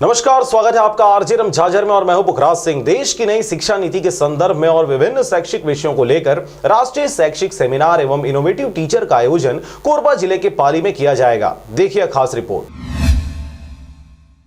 नमस्कार, स्वागत है आपका आरजे रमझाझर में और मैं हूं पुखराज सिंह। देश की नई शिक्षा नीति के संदर्भ में और विभिन्न शैक्षिक विषयों को लेकर राष्ट्रीय शैक्षिक सेमिनार एवं इनोवेटिव टीचर का आयोजन कोरबा जिले के पाली में किया जाएगा। देखिए खास रिपोर्ट।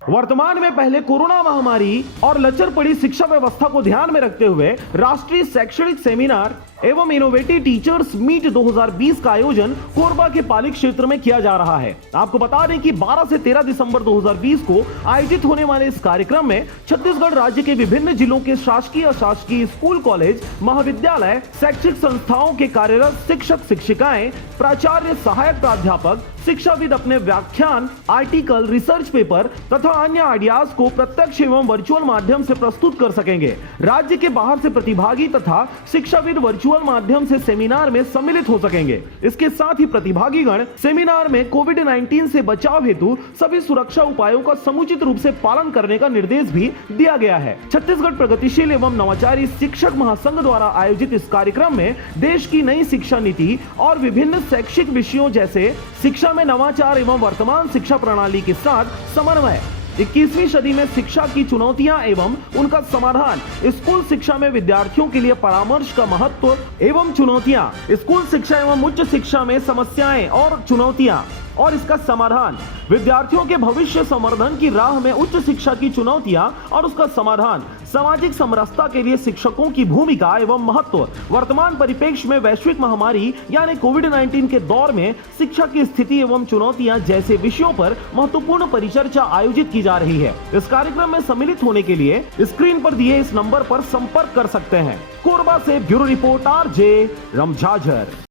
वर्तमान में पहले कोरोना महामारी और लचर पड़ी शिक्षा व्यवस्था को ध्यान में रखते हुए राष्ट्रीय शैक्षणिक सेमिनार एवं इनोवेटिव टीचर्स मीट 2020 का आयोजन कोरबा के पाली क्षेत्र में किया जा रहा है। आपको बता दें कि 12 से 13 दिसंबर 2020 को आयोजित होने वाले इस कार्यक्रम में छत्तीसगढ़ राज्य के विभिन्न जिलों के शासकीय अशासकीय स्कूल, कॉलेज, महाविद्यालय, शैक्षिक संस्थाओं के कार्यरत शिक्षक शिक्षिकाएं, प्राचार्य, सहायक प्राध्यापक, शिक्षाविद अपने व्याख्यान, आर्टिकल, रिसर्च पेपर तथा अन्य आइडियाज को प्रत्यक्ष एवं वर्चुअल माध्यम से प्रस्तुत कर सकेंगे। राज्य के बाहर से प्रतिभागी तथा शिक्षाविद वर्चुअल माध्यम से सेमिनार में सम्मिलित हो सकेंगे। इसके साथ ही प्रतिभागीगण सेमिनार में कोविड-19 से बचाव हेतु सभी सुरक्षा उपायों का समुचित रूप से पालन करने का निर्देश भी दिया गया है। छत्तीसगढ़ प्रगतिशील एवं नवाचारी शिक्षक महासंघ द्वारा आयोजित इस कार्यक्रम में देश की नई शिक्षा नीति और विभिन्न शैक्षिक विषयों जैसे शिक्षा में नवाचार एवं वर्तमान शिक्षा प्रणाली के साथ समन्वय, 21वीं सदी में शिक्षा की चुनौतियां एवं उनका समाधान, स्कूल शिक्षा में विद्यार्थियों के लिए परामर्श का महत्व एवं चुनौतियां, स्कूल शिक्षा एवं उच्च शिक्षा में समस्याएं और चुनौतियां और इसका समाधान, विद्यार्थियों के भविष्य संवर्धन की राह में उच्च शिक्षा की चुनौतियां और उसका समाधान, सामाजिक समरसता के लिए शिक्षकों की भूमिका एवं महत्व, वर्तमान परिप्रेक्ष्य में वैश्विक महामारी यानी कोविड-19 के दौर में शिक्षा की स्थिति एवं चुनौतियां जैसे विषयों पर महत्वपूर्ण परिचर्चा आयोजित की जा रही है। इस कार्यक्रम में सम्मिलित होने के लिए स्क्रीन पर दिए इस नंबर पर संपर्क कर सकते हैं। कोरबा से ब्यूरो रिपोर्ट आरजे रमझाझर।